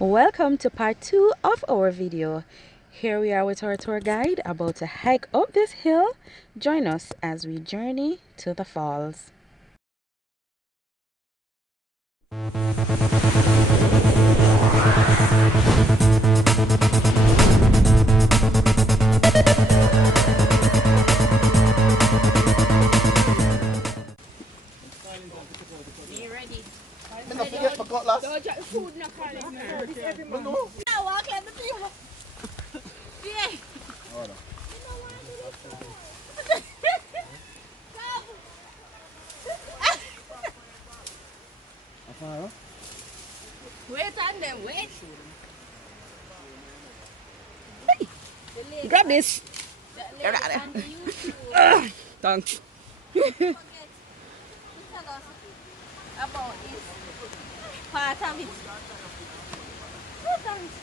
Welcome to part 2 of our video. Here we are with our tour guide about to hike up this hill. Join us as we journey to the falls. Don't forget my cutlass. Don't drop the food in the car. No. I walk in the people. Yeah. Wait on them, wait. Grab this. Thanks. About this part of it. Oh, thanks.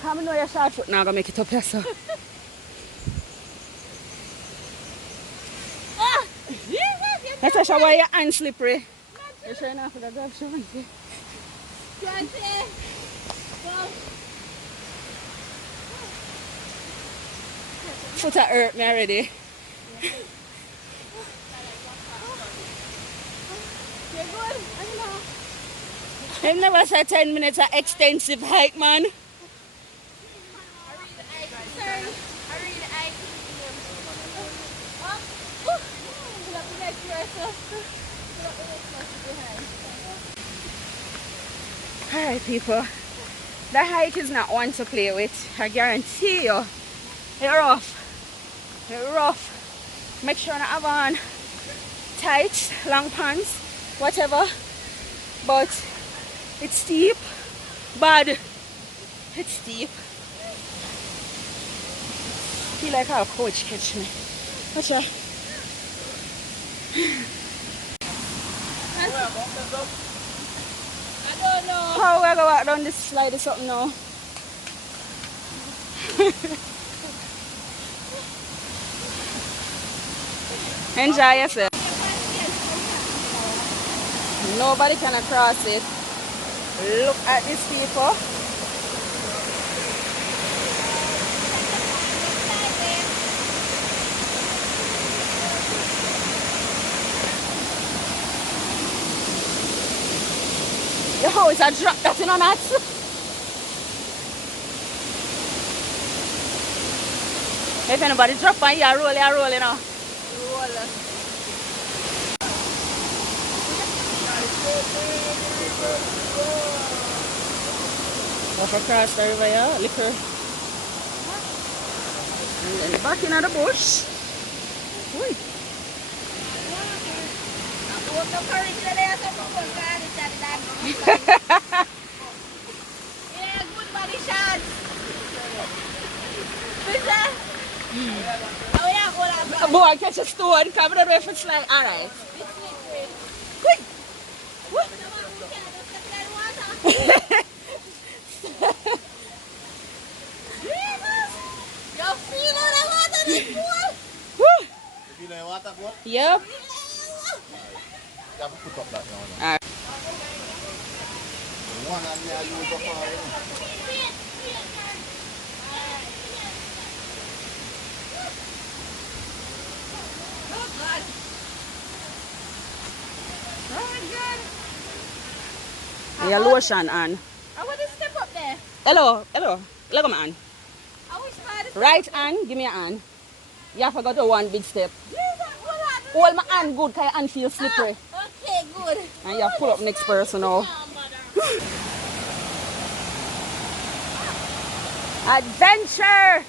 Come and know your short foot now, gonna make it up here, so. That's a shower, your hand slippery. You're sure enough for the girl showing you. Foot hurt me already. You're good? I've never said 10 minutes of extensive hike, man. Alright, people. The hike is not one to play with. I guarantee you. It's rough. It's rough. Make sure not have on tights, long pants, whatever. But it's steep. Bad. It's steep. Feel like our coach catch me. What's that? I don't know. How we go walk down this slide or something now? Enjoy yourself. Nobody can cross it. Look at these people. Yo, it's a drop that in on that. If anybody drop on you, roll you now. Off across the river, yeah, liquor. And then back in the bush. Oi. Yeah, good body shots. Oh yeah, hold on. Boy, catch a stone, come on the way for slide. Alright. Quick. You feel all the water in the pool? Woo. You feel like water, boy? Yep. You have to put up that now. Alright. One and me, you go for it. Your lotion on. I want to step up there. Hello. Look at my hand. I wish I had a Right hand, give me a hand. You have to go to one big step. Hold Hold my hand good because your hand feels slippery. Okay, good. And you pull up next person now. Adventure!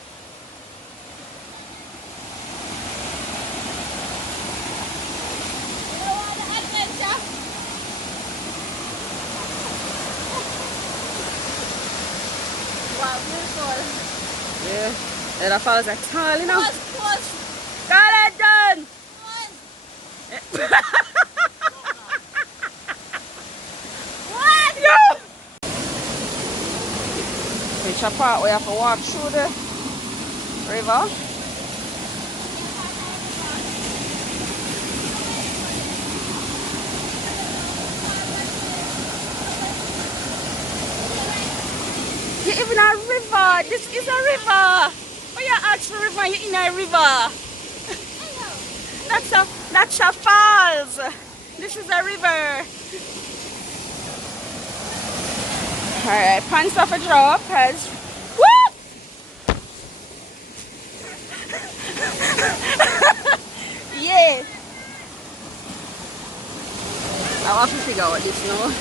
You don't want the adventure? Wow, beautiful. Yeah. The falls are tall, you know. Pause. Got it done! Pause. What? Yo! Reach a part where you have to walk through the river. You're even a river. This is a river. Why you ask for river? You're in a river. That's a falls. This is a river. Alright, pants off a drop because woo! Yeah. I'll have to figure out this now.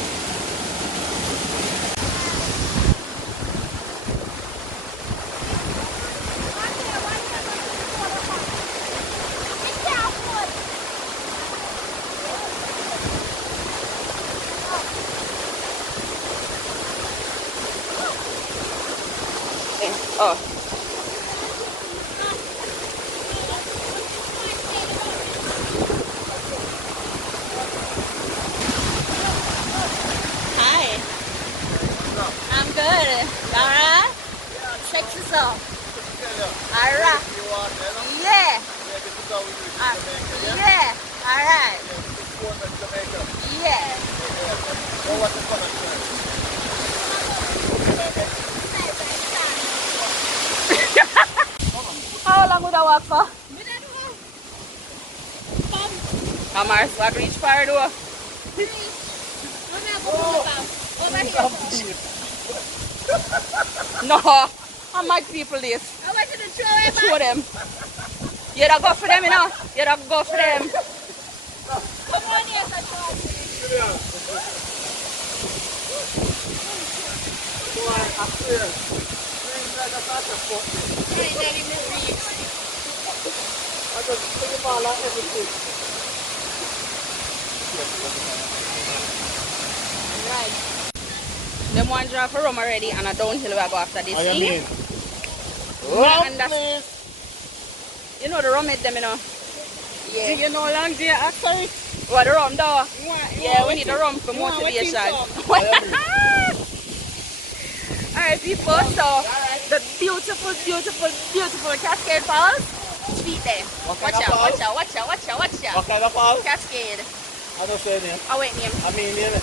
Oh. Hi. I'm good. Laura? Check this out. Alright. Yeah. Yeah. Alright. Yeah. How long would I walk for? How much? What reach far though? No, how much people this? I want you to throw it Show them. You don't go for them, you know? You don't go for them. Come on here, Right. Them one drive for rum already and a downhill we go after this. What you mean? And that's, you know the rum hit them, you know? Yeah. you no longer there after it? What, the rum though? Yeah, we need the rum for you want motivation. what Alright people, so the beautiful, beautiful, beautiful Cascade Falls. Sweet there. Watch out, watch out, watch out, watch out, watch out. What kind of falls? Cascade. I don't say name. Oh wait name. I mean name it.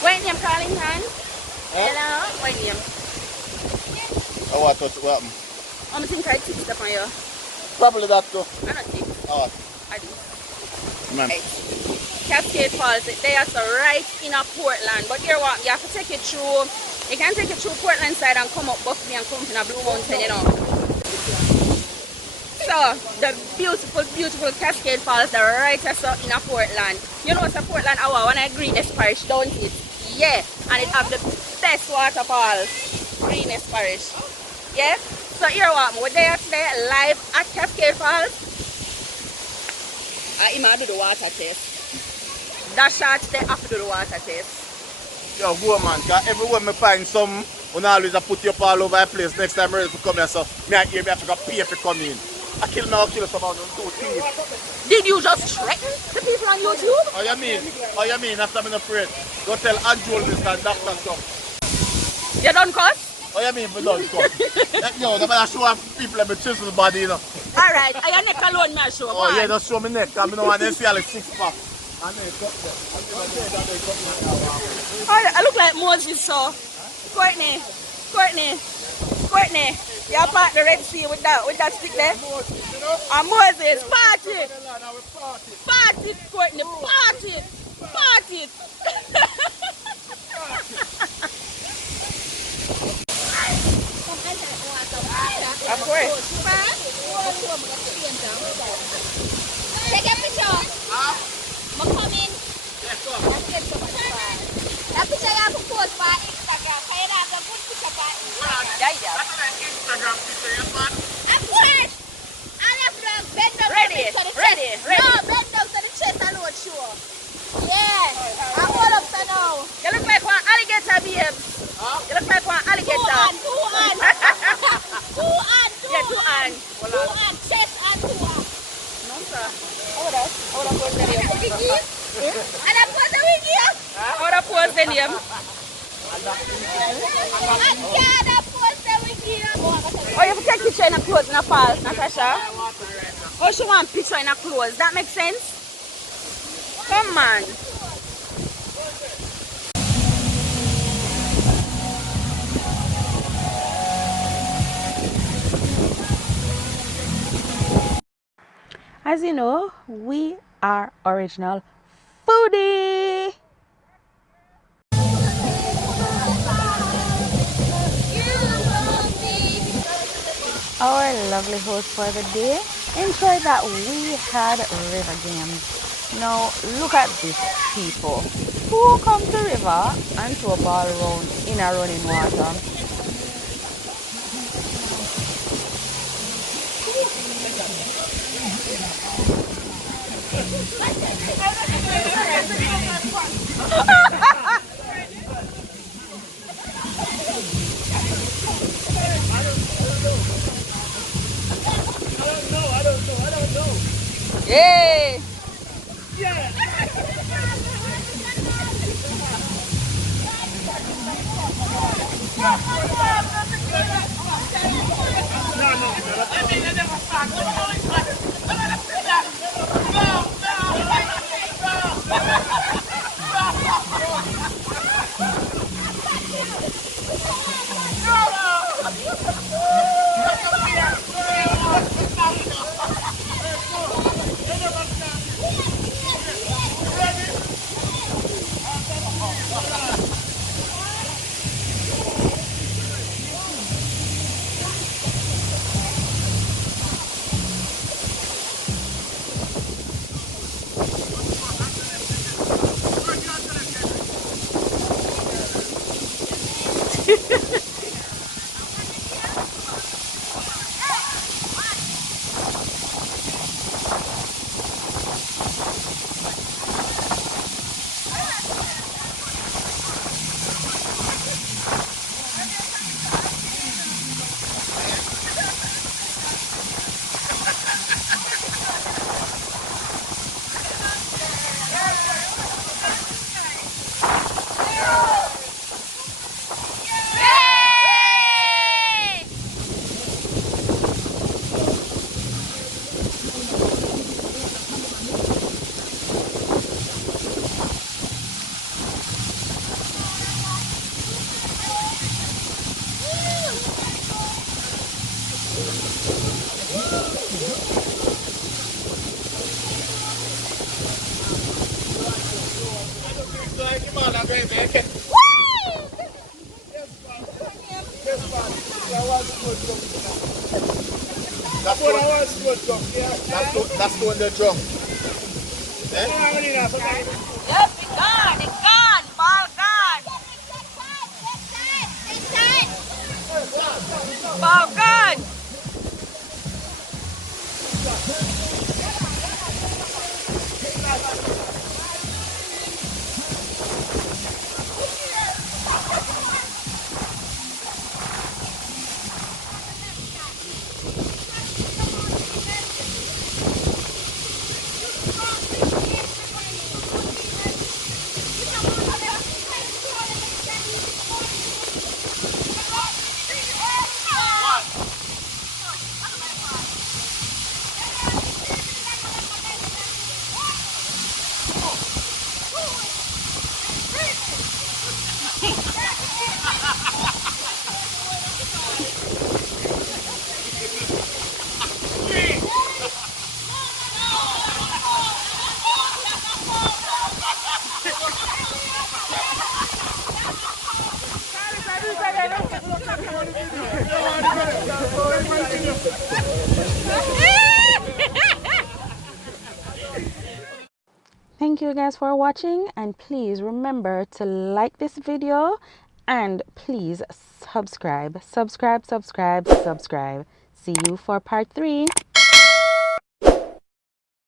Wait name calling hands. Hello. Wait name. Oh, what happened? I'm think I tipped up on you. Probably that too. I'm not tipped. Oh, I do. man. Right. Cascade Falls, they are so right in a Portland. But here what, you have to take it through. You can take it through Portland side and come up Buffalo and come to the Blue Mountain, you know. So the beautiful, beautiful Cascade Falls, they're right in a Portland. You know it's a Portland hour when I greenest parish, don't it? Yeah, and it have the best waterfalls. Greenest parish. Yeah? So here what, we're there today live at Cascade Falls. I might do the water test. That shot they have to do the water test. Yo, go man, cause everywhere me find some, when I always put you up all over the place. Next time I'm ready to come here, so me and you have to go pay for coming in. I kill now, kill someone on 2 thieves. Did you just threaten the people on YouTube? How you mean? How you mean? After I'm afraid. Go tell Andrew this and doctor stuff. You done cuss? How you mean we don't come? Yo, the man show off people in my chisel body, you know. Alright, I your neck alone, my show. Oh yeah, just show me neck, because I don't want to see all the 6 pack. I look like Moses, so. Courtney, you part the Red Sea with that stick there? And Moses, party! Party, Courtney, party! Party! Of course. Take a picture. I'm coming. Let's get some fun. That picture you have to post for Instagram. Can you have a good picture for Instagram? Yeah. Instagram picture, yes man? Of course. I have to bend down. Ready. No, bend down to the chest alone, sure. I would have posted the name. And I put the wig here. I would have posted the name. I can't post the wig here. Oh, you have to take picture in a clothes in a fall, Natasha. Oh, she want picture in a clothes. That makes sense? Come on. As you know, we are original foodie. Our lovely host for the day ensured that we had river games. Now look at these people who come to river and throw a ball around in a running water. Yay! That's going the drum. Eh? Yep, it's gone, it's gone, ball gone, ball gone. Thank you guys for watching, and please remember to like this video and please subscribe. See you for part 3.